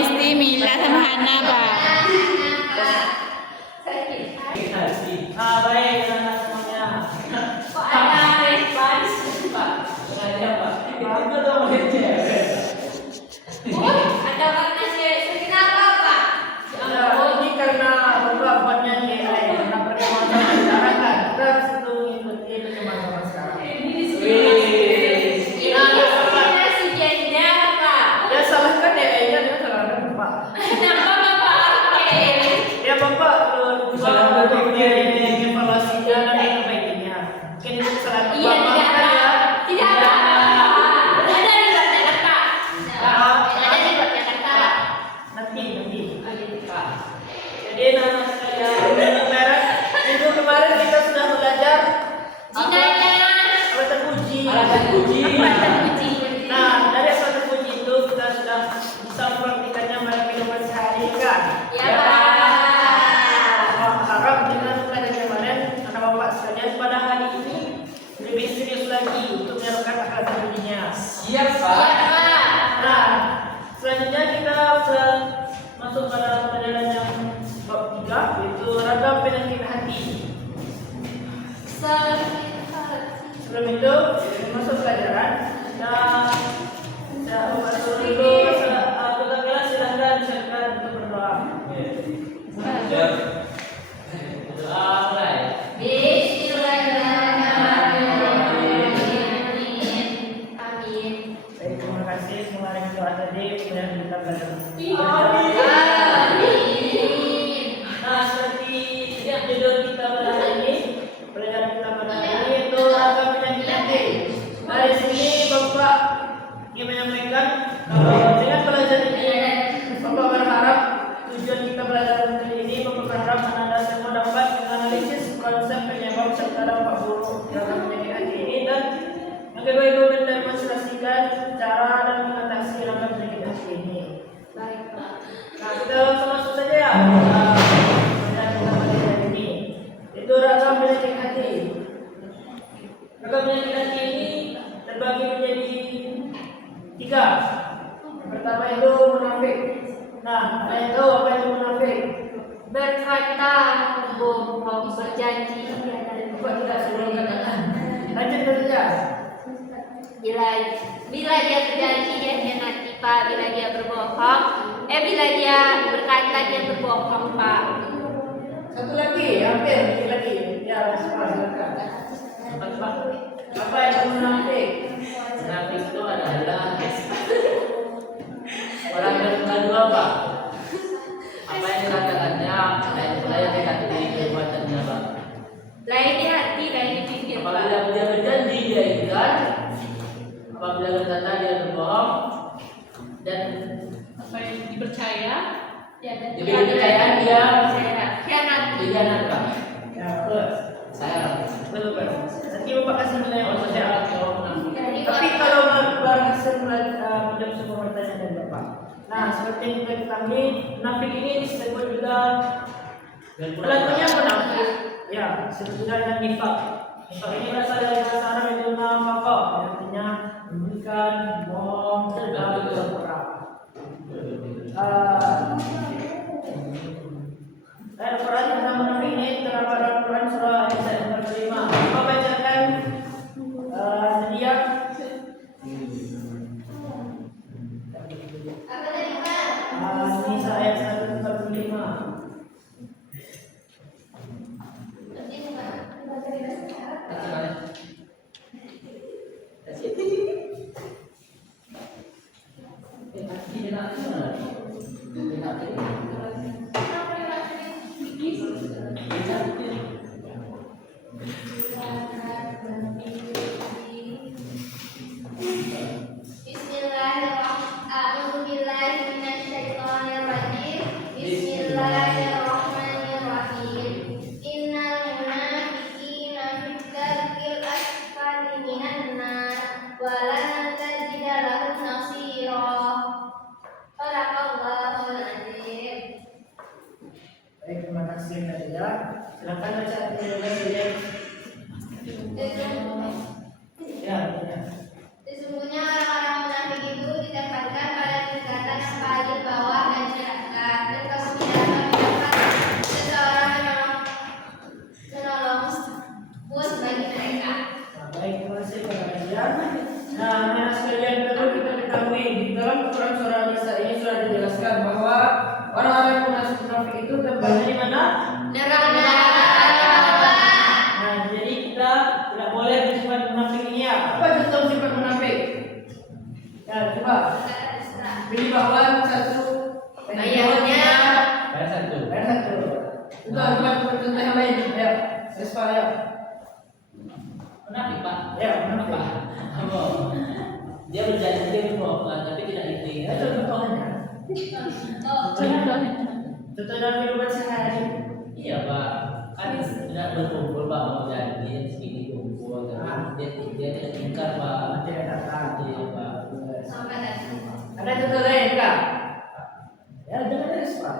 Esti, Mila, sama Hana, Pak. Baik, anak semuanya. Kok ada Paris, Pak? Sengaja, Pak. Itu dong cewek. Ada warna cewek. Kenapa, Pak? Ini karena Bapak buatnya nilai karena perkembangan sekarang kan kita situ ngikuti perkembangan sekarang. Si gender, Pak. Ya salahkan ya, dia salahkan Bapak. Kenapa Bapak pakai? Ya Bapak evaluasinya dan perbaikinya. Mungkin itu kesalahan Bapak. Iya, tidak maafkan ada. ya. Tidak ada. Ada di luar Jakarta. Ada di luar Jakarta. Nanti. Pak. Jadi nama saya kemarin minggu kemarin kita sudah belajar alat terpuji. Nah, dari alat terpuji itu kita sudah bisa mempraktikannya pada kehidupan sehari-hari kan? Ya, Pak. Harap dengan pelajaran kemarin anak bapak sekalian pada hari ini lebih serius lagi untuk menyalurkan alat terpujinya. Ya, Pak. Nah, selanjutnya kita sudah masuk pada pelajaran yang bab 3 yaitu ragam penyakit hati. Sebelum itu masuk pelajaran dan saya masuk dulu ketua kelas silahkan silakan untuk berdoa. Doa mulai. Bismillahirrahmanirrahim. Amin. Baik, terima kasih semua yang doa tadi kemudian kita belajar. Amin. Nah, seperti yang judul kita pada hari ini, pelajaran kita pada hari ini itu ragam penyakit hati. Dari sini Bapak ingin menyampaikan kalau dengan pelajaran ini Bapak berharap tujuan kita belajar kali ini Bapak berharap anak-anak semua dapat menganalisis konsep penyebab serta dampak buruk ragam penyakit hati ini dan yang kedua itu mendemonstrasikan cara dan mengatasi ragam penyakit hati ini. Baik, Pak. Nah, kita langsung masuk saja ya. Pelajaran kita pada hari ini itu ragam penyakit hati. Ragam penyakit hati ini terbagi menjadi 3. Yang pertama itu munafik. Nah, kalian tahu apa itu munafik? Berkata bohong, berjanji Bapak tidak sebelum katakan. Lanjut saja. bila dia berjanji dia hianati, Pak. Bila dia berbohong, bila dia berkata dia berbohong, Pak. Satu lagi, hampir dikit lagi. Ya, silakan. Apa itu munafik? Munafik itu adalah orang yang mengadu apa? Apa yang dikatakannya dan yang dikatakan perbuatannya, Pak. Lain di hati, lain di pikir, Pak. Apabila dia berjanji dia ingkar, apabila berkata dia berbohong, dan Apa yang dipercaya? Ya, dan diberi kepercayaan dia hianat. berkhianat, Pak. Ya, betul. Saya Betul. Nanti Bapak kasih nilai kalau untuk saya saya. jawab munafik. Tapi kalau berhasil menjawab semua pertanyaan dari Bapak. Nah, seperti yang kita ketahui, munafik ini disebut juga pelakunya munafik. Ya, disebut juga dengan nifak. Nifak ini berasal dari bahasa Arab yaitu nafaqah, yang artinya memberikan, bohong, dan berpura. Al-Quran tentang munafik ini terdapat dalam Quran surah An-Nisa ayat 45. Bapak bacakan dia. Apa tadi, Pak? An-Nisa ayat 145. Bismillahirrahmanirrahim. Innal munafiqina fi dzarkil asfali minan nar wa lan tajida lahum nasira. Sadaqallahul azim. Baik, terima kasih Nadia. Silakan baca ayat-ayatnya. Ya. Sesungguhnya orang-orang munafik itu ditempatkan pada tingkatan yang paling bawah lawan satu. Ayahnya. Bayar satu. Bayar satu. Itu argumen contoh yang lain. Ya, Rispa ya. Kenapa Pak? Ya, Kenapa? Apa? Dia berjanji dia berbohong, tapi tidak inti. Ya, contohnya. Contoh dalam kehidupan sehari. Iya Pak, kan tidak berkumpul Pak, mau janji segini kumpul, tapi dia tidak ingkar Pak. Tidak datang. Iya Pak. Sampai datang. Ada contoh lain kak? Ya, jangan Rispa.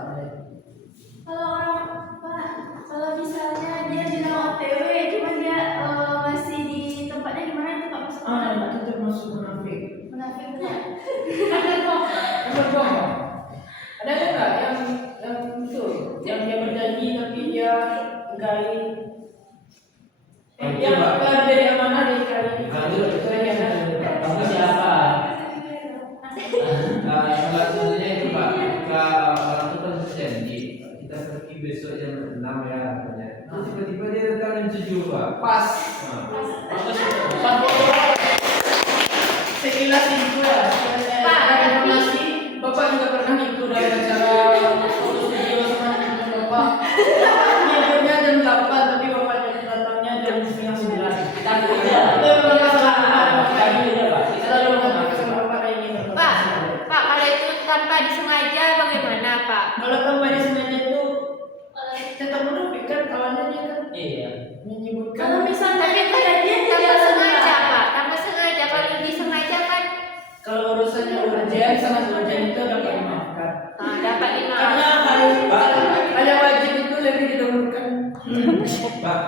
Kalau orang Pak, kalau misalnya dia bilang OTW, cuma dia masih di tempatnya gimana itu Pak? Masuk Itu termasuk munafik. munafik benar. Ada kok. Yang berbohong. Ada nggak yang itu, yang dia berjanji tapi dia ingkari? Yang ingkar dari amanah dia ingkari. Itu yang Kamu siapa? Salah satunya itu Pak, ketika orang itu kan berjanji kita pergi besok jam 6 ya katanya. Terus tiba-tiba dia datang jam 7 Pak. pas. Sekilas itu ya. Pak, Ada tapi- informasi. Bapak juga pernah itu dari acara foto video sama teman Bapak. Nyebutnya jam 8 tapi Bapak datangnya jam 9. Kita kerja. Itu memang masalah Bapak. Kita kerja Pak. Kita selalu mengatakan sama Bapak ini. Pak, kalau itu tanpa disengaja bagaimana Pak? Kalau tanpa disengaja itu tetap munafik kan kawannya dia kan Iya. menyebutkan. Kalau misalnya tapi pada dia tanpa sengaja Pak, tanpa sengaja. Kalau disengaja kan Kalau urusannya urgen sangat urgen itu dapat dimaafkan. dapat Karena dimaafkan. hal yang wajib itu lebih didahulukan. Pak,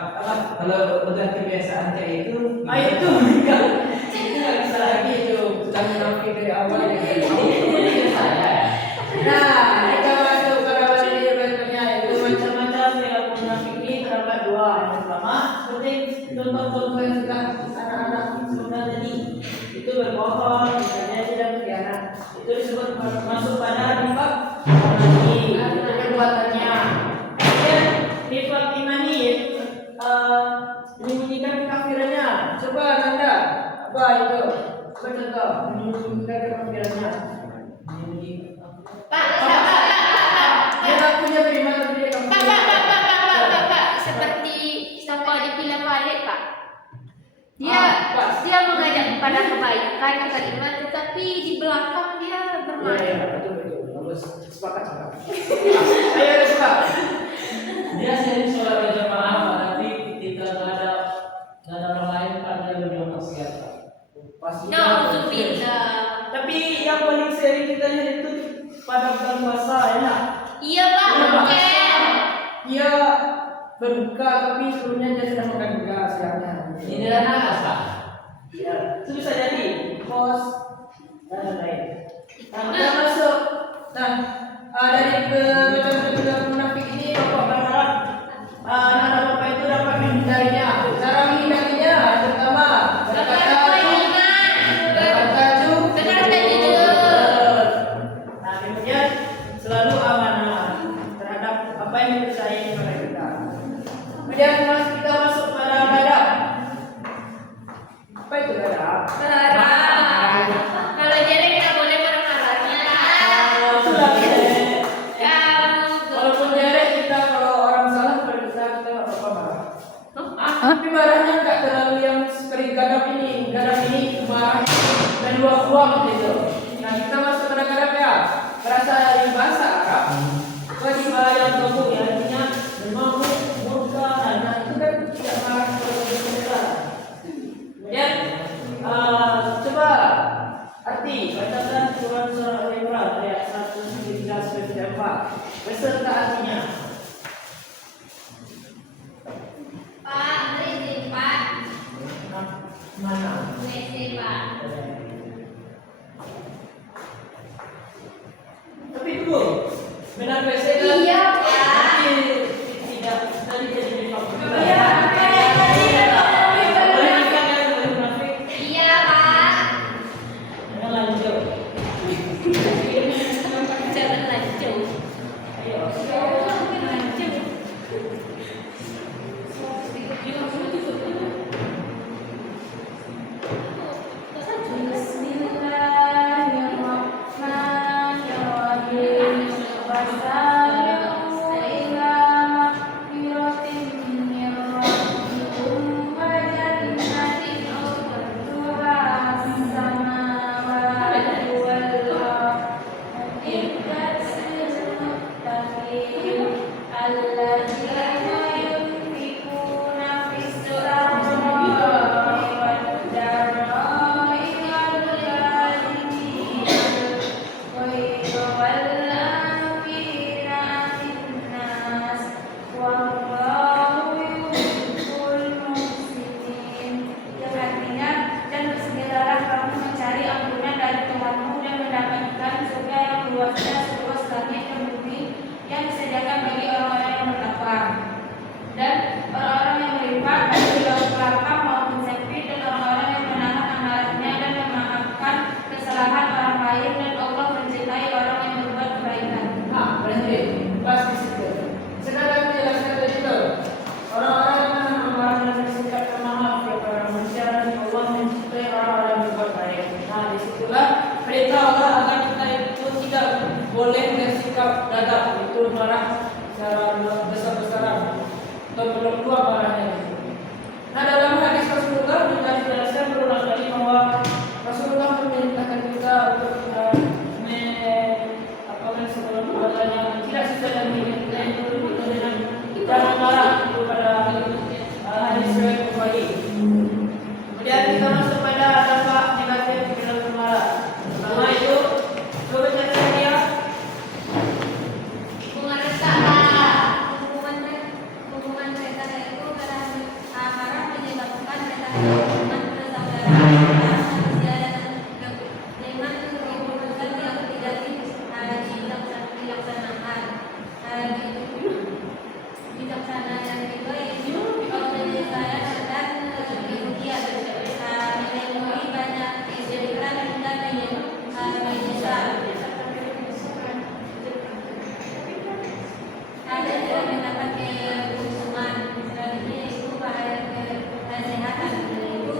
kalau udah kebiasaan kayak itu, Itu enggak bisa lagi itu kita munafik dari awal ya. Ini saya. Nah, kita masuk pada materi berikutnya itu macam-macam perilaku munafik ini terdapat dua. Yang pertama seperti contoh-contoh yang sudah anak-anak sebenarnya tadi itu berbohong, misalnya tidak berkhianat. Itu disebut masuk pada nifak imani. Itu perbuatannya. Kemudian nifak imani itu menyembunyikan kekafirannya. Coba Nanda, apa itu? Coba contoh menyembunyikan kekafirannya. Menyembunyikan. Pak, Dia ngakunya beriman tapi dia kafir. Pak, seperti sampai di film Walid Pak. Dia Pas. dia mengajak kepada kebaikan, kata iman, tetapi di belakang dia Iya, bermain. betul. Bagus. Sepakat. Ayo sepakat. Dia sering sholat berjamaah Pak, tapi ketika nggak ada orang lain Pak, dia berjuang maksiat Pak. Pasti. Nauzubillah. Tapi yang paling sering kita lihat itu pada bulan puasa ya. Iya Pak, oke. Dia berbuka tapi sebelumnya dia sudah makan juga siangnya. Ini adalah nakas Pak. Iya, itu bisa jadi kos dan lain-lain. Nah, kita masuk. Nah, dari macam-macam munafik ini Bapak berharap anak Bapak itu dapat menghindarinya. Cara menghindarinya yang pertama berkata jujur. Nah, kemudian selalu amanah terhadap apa yang dipercayai kepada kita. Kemudian kita masuk pada adab. Apa itu adab? Kalau jadi nggak boleh marah-marahnya. Itulah Kamu walaupun derek kita kalau orang salah kepada kita nggak apa-apa marah. Tapi marahnya nggak terlalu yang seperti gadap ini marah dan luap-luap gitu. Nah kita masuk pada gadap ya. Berasal dari bahasa Arab. Wajibah yang bagus ya artinya bermabuk, murka. Nah itu kan tidak marah kalau kita. Kemudian coba arti bacakan surah Al-Imran ayat 103-104 beserta artinya. Pak, izin Pak. Mana? Izin Pak. Tapi dulu benar WC kan? Iya, Pak. Tapi tidak tadi jadi memang. Iya, Boleh nikah ya, boleh munafik. Iya Pak. Jangan lanjut. Jangan lanjut. Ayo. Lanjut. Bismillahirrahmanirrahim. gagap itu marah secara besar-besaran atau belum keluar marahnya. Nah, dalam hadis Rasulullah juga dijelaskan berulang kali bahwa Rasulullah memerintahkan kita untuk sebelum yang tidak sesuai dengan kita itu dengan kita marah kepada hadis riwayat Bukhari. Kemudian kita masuk pada dampak negatif dalam marah. Pertama itu kebencian dia. Hubungan mereka itu karena marah menyebabkan mereka hubungan persahabatan dengan keputusan yang tidak bijaksana yang kedua yaitu penyelesaian dan kemudian menemui banyak kesulitan dan menyesal. Ada tidak mendapat keuntungan selanjutnya itu bahaya kesehatan yaitu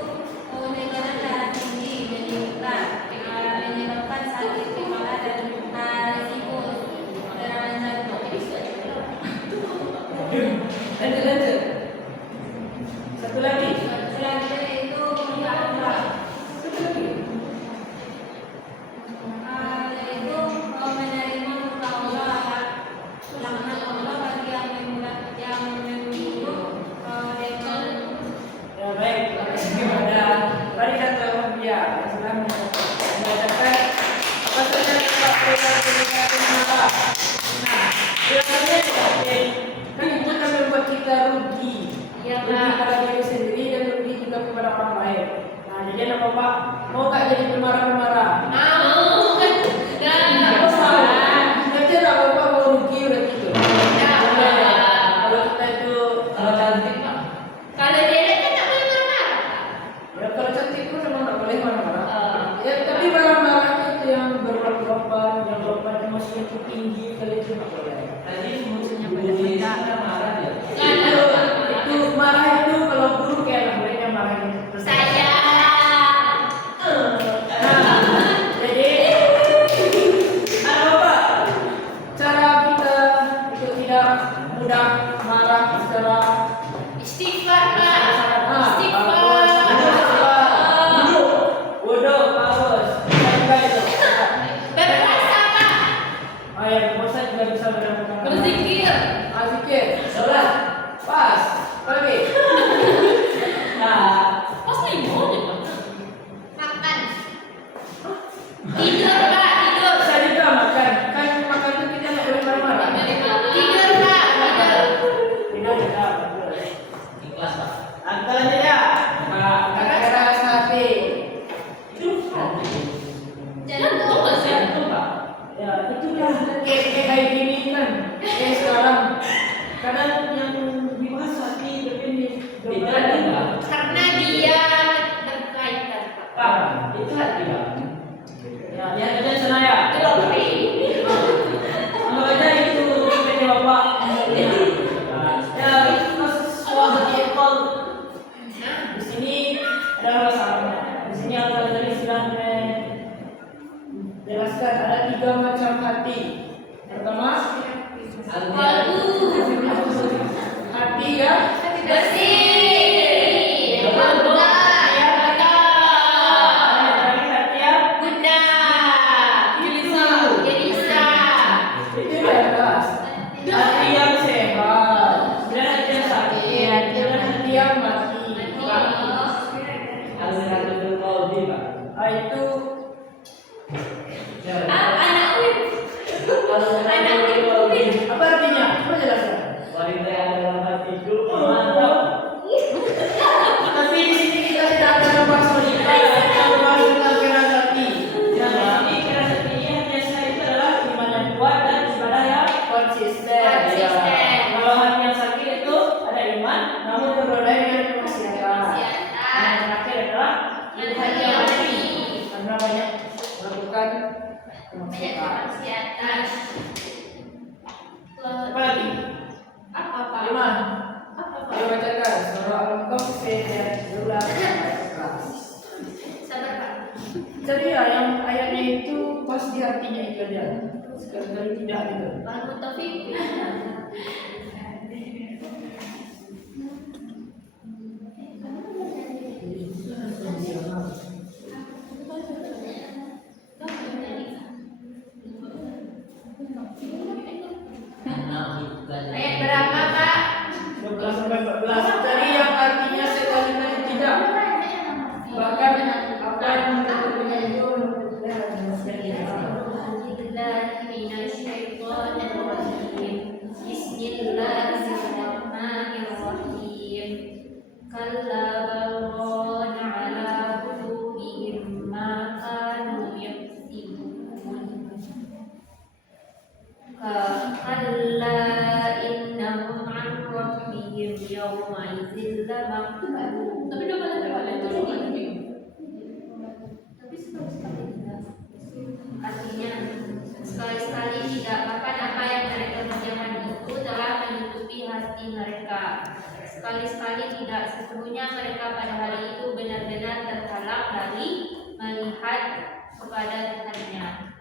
tekanan darah tinggi menyebabkan sakit kepala dan risiko serangan jantung. Lanjut. Satu lagi. Selanjutnya itu yaitu menerima murka Allah, laknat Allah bagi yang menyuruh dengan. Ya baik, ada Faridatul Anbiya yang sudah mengatakan apa saja sebab peringatan marah. Nah, biasanya kan itu akan membuat kita rugi. Iya, Rugi Pak. pada diri sendiri dan rugi juga kepada orang lain. Nah, jadi anak bapak mau tak jadi pemarah-pemarah? Mau kan? Apa salah? Nanti anak bapak mau rugi udah gitu. Ya. Kalau kita itu Kalau cantik Pak. Kalau dia kan tak boleh marah-marah. ya kalau cantik pun memang tak boleh marah-marah. Ah. Ya tapi marah-marah itu yang berlebihan, yang beban emosi itu tinggi kali itu tak boleh. Tadi musuhnya pada marah dia. Itu marah itu kalau guru kayak anak muridnya marahin terus. Saya. Jadi anak bapak cara kita itu tidak mudah marah secara Istighfar, Pak. bagus. Istighfar. Duduk, wuduk, bagus. Baik itu. Berpuasa, Pak. Oh ya, puasa juga bisa menambahkan. Berzikir. Zikir, sholat, pas, pergi. Nah, Pas lima dia, Pak. Makan. Tidur, Pak. Tidur. Bisa juga makan, kan makan itu kita nggak boleh marah-marah. Tidur, Pak. Tidur. Tidak, tidak, betul. ikhlas Pak. Angkat aja ya. Gara-gara sapi. Jangan lupa, Pak. Itu Pak. Ya, itu kan kayak gini kan. Kayak sekarang. Kadang yang dewasa sapi tapi ini Itu hati Pak. Karena dia berkaitan, Pak. Pak, itu hati Pak. Ya, lihat aja sana ya. Kelompok. Anggap aja itu sebagai bapak. Ya, suatu ekol. Di sini ada masalahnya. Di sini Allah tadi sudah menjelaskan ada 3 macam hati. Pertama, hati ya. Bersih. Bunda. Benar. Hati ya. Bunda. Gelisah. Itu ya jelas. Hati yang sehat. Dan hati yang sakit. Dan hati yang mati. Al-Siratul Qalbi Pak. Itu Anak Uin. Al-Siratul Qalbi. apa artinya? Coba jelaskan. Wanita yang ada dalam hatiku mantap. Tapi di sini kita tidak ada bahas wanita, kita bahas tentang firasati. Yang ini firasatinya biasa itu adalah iman yang kuat dan ibadah yang konsisten. Konsisten. Ya. Kalau hati yang sakit itu ada iman, namun berbeda dengan kemaksiatan. Kemaksiatan. Yang terakhir adalah hati yang mati, karena banyak melakukan Banyak kemaksiatan. kemaksiatan. Apa lagi? Apa, Pak? Iman. Apa, Pak? Ayo bacakan surah Al-Kahfi ayat 12 sampai 11. Sabar, Pak. Jadi ya yang ayatnya itu pas di hatinya menyanyikan dia. Sekali-kali tidak gitu. Kalau Taufik. Ayat berapa, Kak? 12 sampai 14. Dari yang artinya sekali-kali tidak. Bahkan apa yang menentukan itu Bismillahirrahmanirrahim. Kalla bal ala qulubihim ma kanu yaksibun. Kalla innahum an rabbihim yawma idzin lamahjubun. Tapi udah balik itu lagi. Tapi sekali-sekali tidak. Artinya sekali-sekali tidak, bahkan apa yang mereka kerjakan itu telah menutupi hati mereka. Sekali-sekali tidak, sesungguhnya mereka pada hari itu benar-benar terhalang dari melihat kepada Tuhannya.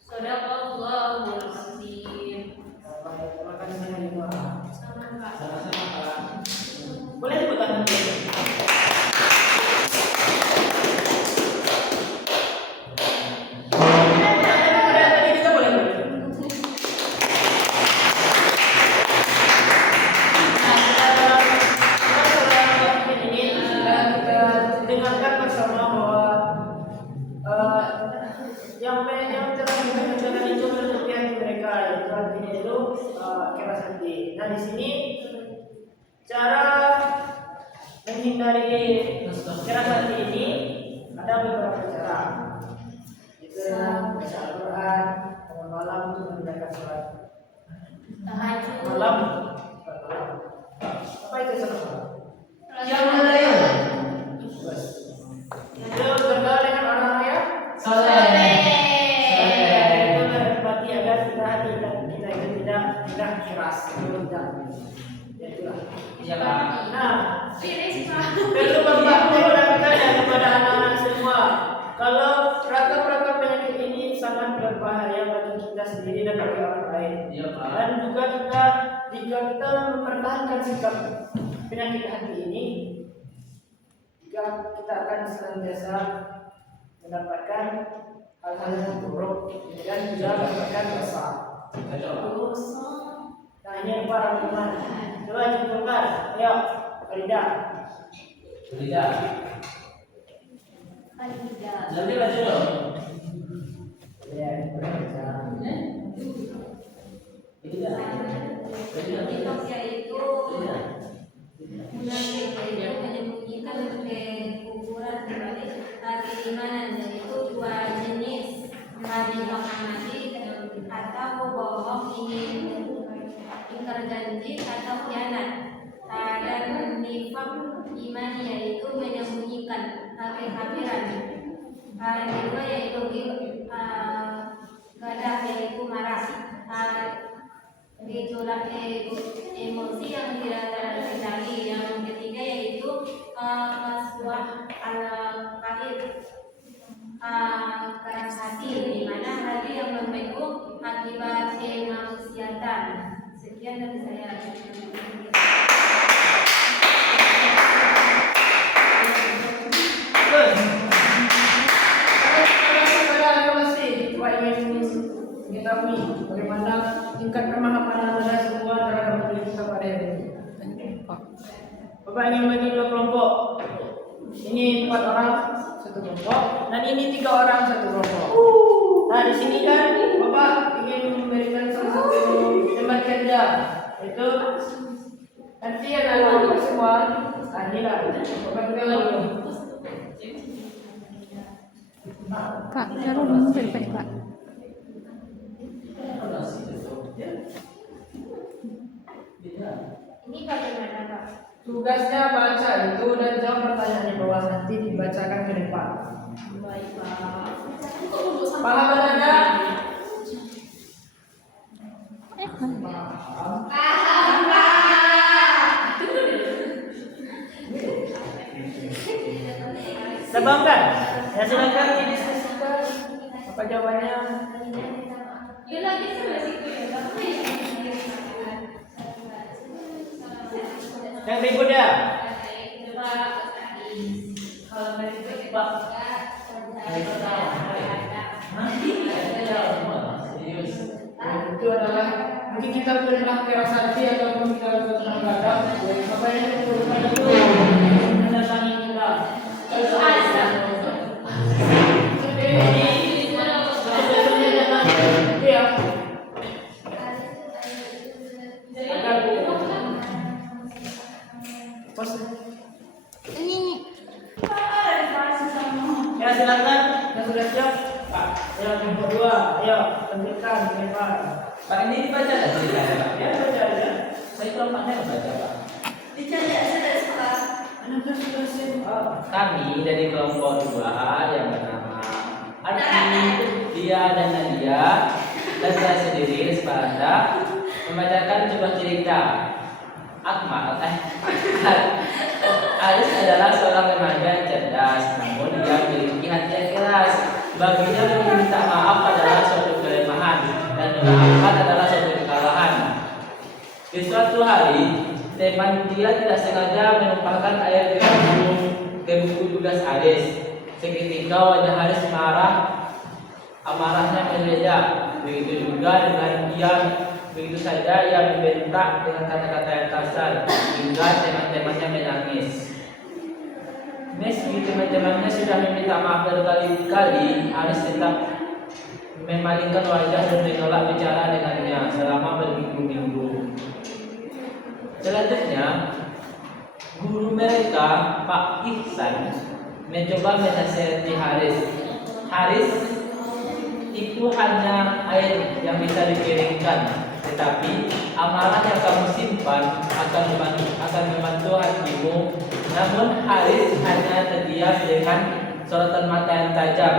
Shadaqallahul azim. Terima kasih Pak. Sama Pak. Sama-sama Pak. Boleh tepuk tangan dulu. Tadi kita boleh. Ini kita dengarkan bersama bahwa yang telah mengerjakan itu menutupi hati mereka, itu artinya itu keras hati. Nah di sini cara menghindari keras hati ini ada beberapa cara. Itu baca Al-Quran, malam untuk mengerjakan sholat Tahajud. malam. Apa itu sholat? Jangan lain. Itu bergaul dengan orang-orang yang Soleh. itu berarti agar kita itu tidak keras, tidak. Ya itulah. Iya Pak. Nah, Finish, Pak. perlu Bapak menerangkan ya kepada anak-anak semua, kalau ragam-ragam penyakit ini sangat berbahaya bagi kita sendiri dan bagi orang lain. Iya Pak. Dan juga jika kita mempertahankan sikap penyakit hati ini, jika kita akan senantiasa mendapatkan hal-hal yang buruk dan juga mendapatkan dosa. Nah ini ada para teman. Coba simpulkan. Ayo, Farida. Tidak. Tidak. Nanti baca dong. Ya, baca. Tidak. Detox yaitu menyembunyikan kekufuran dari hati keimanan, yaitu dua jenis, hati mengamati atau bohong, ingkar janji atau khianat. Dan nifaq iman yaitu menyembunyikan kekafiran. Yang kedua yaitu gadah yaitu marah. Gejolak emosi yang tidak terkendali. Yang ketiga yaitu kasuah al-kahir, keras hati, di mana hati yang membeku akibat kemaksiatan. Sekian dari saya. Mengetahui bagaimana tingkat pemahaman anda semua terhadap materi kita pada hari ini. Bapak ingin bagi dua kelompok. Ini 4 orang satu kelompok, dan ini 3 orang satu kelompok. Nah di sini kan Bapak ingin memberikan salah satu tempat kerja, itu nanti ada semua. Nah inilah Bapak kita lalu. Kak, taruh dulu baik-baik Kak. Ini bagaimana, Pak? Tugasnya baca itu dan jawab pertanyaan di bawah, nanti dibacakan ke depan. Baik, Pak. Paham Anda? Paham, Pak. Sudah paham kan? Ya silakan didiskusikan. Apa jawabannya? Yang berikutnya. Coba Kalau mereka Pak, serius. Itu adalah mungkin kita pernah kerasati atau kita pernah belakang. Apa yang itu mendatangi kita. Itu ada. Ya silakan, yang sudah siap, Pak. Yang kedua, ayo tentukan siapa. Pak, ini dibaca nggak ceritanya, Pak? Ya baca aja. Saya kalau pandai membaca, Pak. Dicari aja dari sekolah. Anak sudah siap. Kami dari kelompok 2 yang bernama Arti, Dia dan Nadia dan saya sendiri Sepanda membacakan sebuah cerita. Akmal, Aris adalah seorang remaja yang cerdas, namun dia memiliki hati yang keras. Baginya meminta maaf adalah suatu kelemahan dan memaafkan adalah suatu kekalahan. Di suatu hari, teman dia tidak sengaja menumpahkan air ke buku tugas Aris. Seketika wajah Aris marah, amarahnya meledak. Begitu juga dengan dia. Begitu saja ia membentak dengan kata-kata yang kasar hingga teman-temannya menangis. Meski teman-temannya sudah meminta maaf berkali-kali, Aris tetap memalingkan wajah dan menolak bicara dengannya selama berminggu-minggu. Selanjutnya, guru mereka, Pak Ihsan, mencoba menasihati Haris. Haris itu hanya air yang bisa dikirimkan, tetapi amarah yang kamu simpan akan membantu hatimu. Namun Haris hanya terdiam dengan sorotan mata yang tajam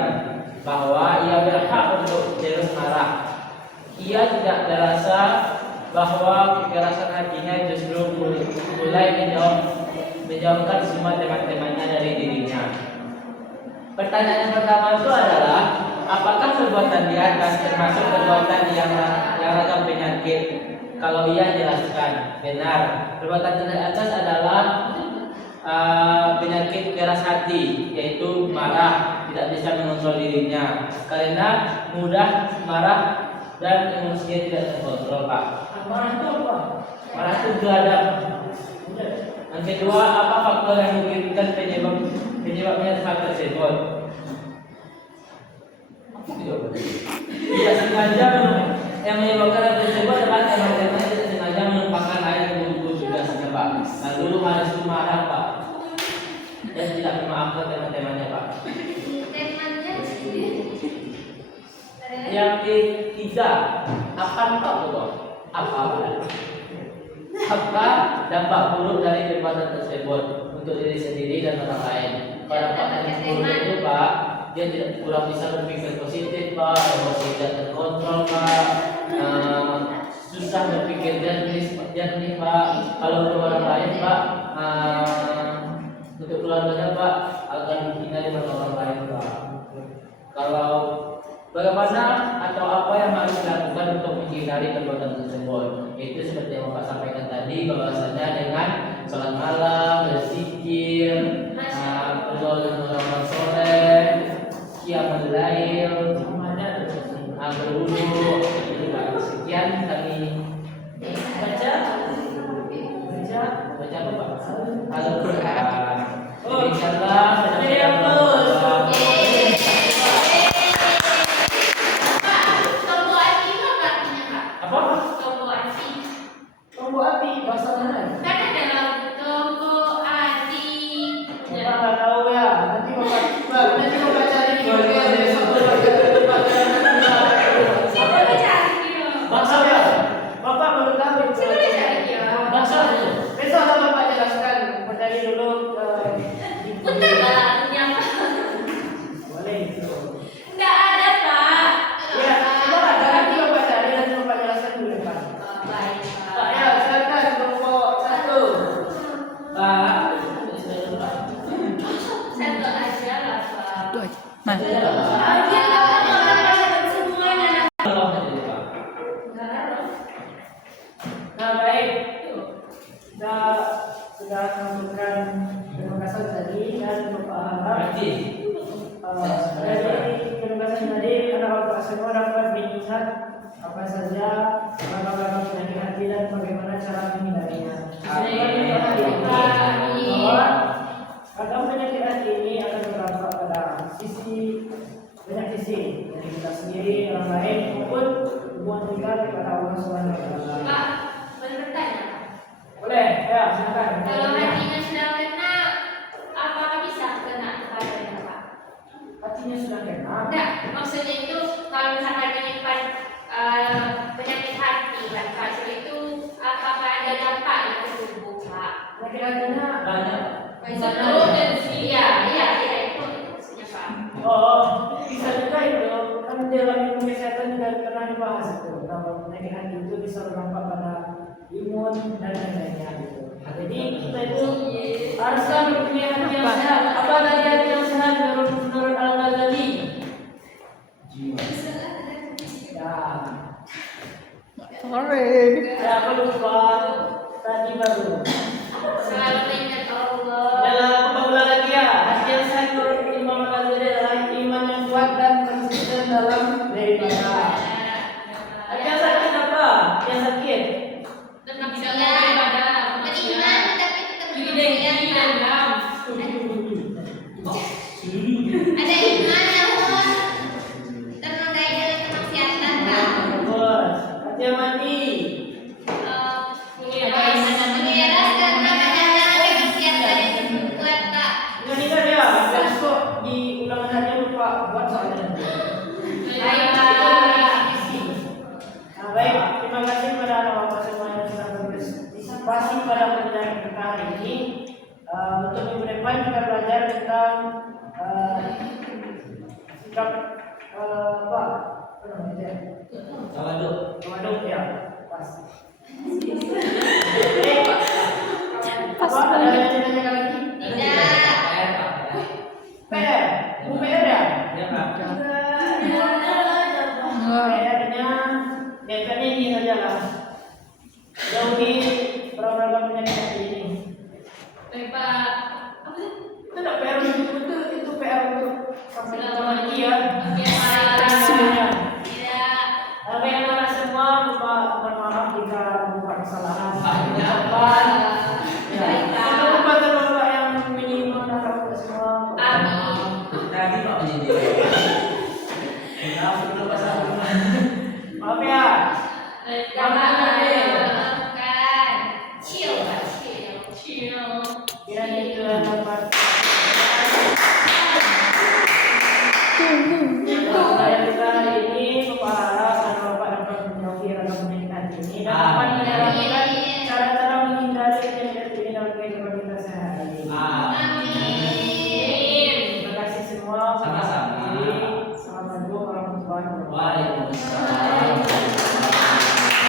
bahwa ia berhak untuk terus marah. Ia tidak terasa bahwa kekerasan hatinya justru mulai menjauhkan semua teman-temannya dari dirinya. Pertanyaan yang pertama itu adalah, apakah perbuatan di atas termasuk perbuatan yang ragam penyakit? Kalau iya, jelaskan. Benar. Perbuatan di atas adalah penyakit keras hati, yaitu marah, tidak bisa mengontrol dirinya karena mudah marah dan emosinya tidak terkontrol, Pak. Marah itu apa? Marah itu beradab. Yang kedua, apa faktor yang memungkinkan penyebabnya hal tersebut? Tidak sengaja yang menyebabkan hal tersebut adalah teman-teman tidak sengaja menumpahkan air ke buku tugasnya, Pak. Lalu harus marah, Pak, dan tidak memaafkan teman-temannya, Pak. temannya Yang ketiga, apa betul? Apa dampak buruk dari perbuatan tersebut untuk diri sendiri dan orang lain? Kalau dampak yang buruk itu, Pak, dia tidak kurang bisa berpikir positif, Pak, emosi tidak terkontrol, Pak, susah berpikir jernih, Pak. Kalau untuk orang lain, Pak, untuk keluarganya, Pak, akan menghindari orang lain, Pak. Kalau bagaimana atau apa yang harus dilakukan untuk menghindari perbuatan tersebut? Itu seperti yang Bapak sampaikan tadi, bahwasanya dengan sholat malam, berzikir, bergaul dengan orang soleh, qiyamul lail, berwudu, itu Pak. Sekian kami baca apa, Pak? Al-Quran. Insyaallah tombol hati itu apa artinya, Pak? apa? Tombol hati. Tombol api bahasa mana? Kan ada tombol hati. Bapak nggak tahu ya. Nanti bapak cari di Google besok Siapa bicara dia? bahasa ya. Bapak baru tahu. Siapa bicara dia? Bahasa. Besok bapak jelaskan. Dari dulu semua dapat mengingat apa saja sebab-sebab penyakit hati dan bagaimana cara menghindarinya. Bahwa ragam penyakit hati ini akan berdampak pada banyak sisi, dari kita sendiri, orang lain, maupun hubungan kita kepada Allah Subhanahu Wa Taala. Pak, boleh bertanya? Boleh, ya silakan. Kalau hatinya sudah kena, apakah bisa kena kepadanya, Pak? Hatinya sudah kena. Enggak, maksudnya itu kalau misalkan menyimpan penyakit hati, Pak, itu apakah ada dampaknya ke tubuh, Pak? Penyakit hatinya Banyak. Iya, itu maksudnya, Pak. Oh, bisa juga itu. Kan dalam ilmu kesehatan juga pernah dibahas itu. Kalau penyakit hati itu bisa berdampak pada imun dan lain-lainnya gitu. Jadi kita itu haruslah mempunyai hati yang sehat. Apa tadi hati yang sehat menurut Al-Ghazali? Ya, saya apa lupa tadi baru. Selalu mengingat Allah. Dalam pembulan lagi ya, hati yang sehat menurut Imam Al-Ghazali adalah iman yang kuat dan konsisten dalam beribadah. Hati yang sakit apa? Yang sakit? Tetap bisa beribadah. Beriman, tapi tetap beribadah. Ada iman namun ternodai dari kemaksiatan, Pak. Bagus. Hati yang mati. Mengiras karena banyak kemaksiatan yang membuat, Pak. Ingat ya, besok di ulangan harian lupa buat soalnya. Nah, baik, terima kasih kepada bapak semuanya yang sudah berpartisipasi pada pembelajaran kita hari ini. Untuk minggu depan kita belajar tentang sikap apa namanya? Tawaduk. Tawaduk ya, pas. Pas Apa? Ada banget. yang ditanyakan lagi? Tidak. PR, Bu PR ya? Ya, Pak. PR-nya biasanya ini saja lah. Jauhi program penyakit hati ini. Baik, Pak. Itu tidak PR itu PR untuk sampai sama dia. Oke, Pak. Tidak. Baik anak semua, mohon maaf jika membuat kesalahan.